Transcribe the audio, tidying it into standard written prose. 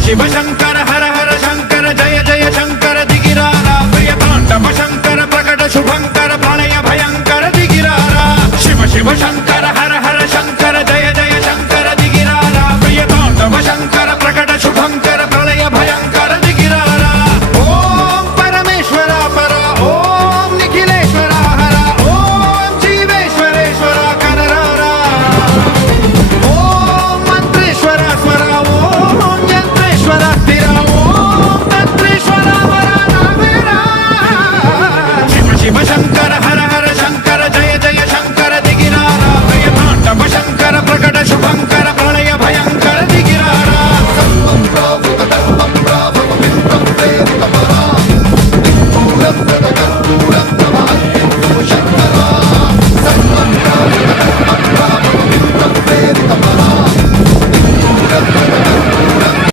शिव शंकर हर हर शंकर जय जय शंकर दिगिरारा प्रिय तांडव शंकर प्रकट शुभंकर प्रलय भयंकर दिगिरारा शिव शिव शंकर